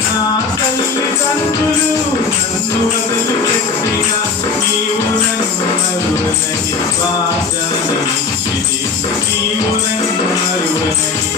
నా తల్లిదండ్రులు నన్ను వదిలిపెట్టిన నీవు నన్ను మరువనని వాగ్దానమిచ్చిది నీవు నన్ను మరువనని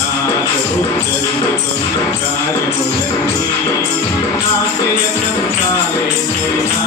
నాలో జరుగుతున్న కార్యములన్నీ నాకే కాలేదే నా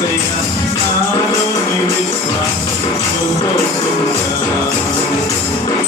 జరుగుతున్న కార్యములన్నీ నాకేయకం కాలేదే నా